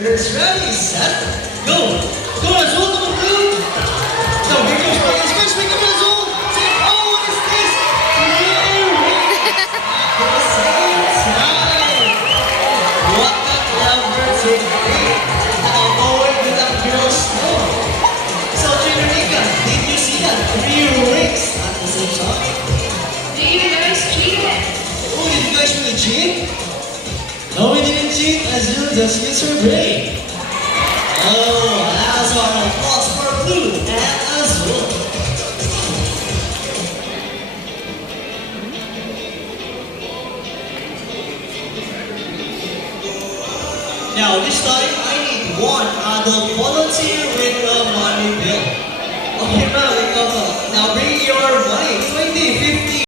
It's ready, set, go! Go, Azul, go, blue! No, here goes Marcus first, make it Azul! Say, oh, what is this? Clear wings! For the second time! What the clever technique! Avoid without your snow! So, Janica, did you see that? 3 rings at the same time? Did you guys cheat? Oh, did you guys really cheat? No, we didn't cheat. Azul just used her brain. Oh, that's our applause for Blue and Azul. Now, this time I need 1 adult volunteer with a money bill. Okay, now bring your money. 20, 50.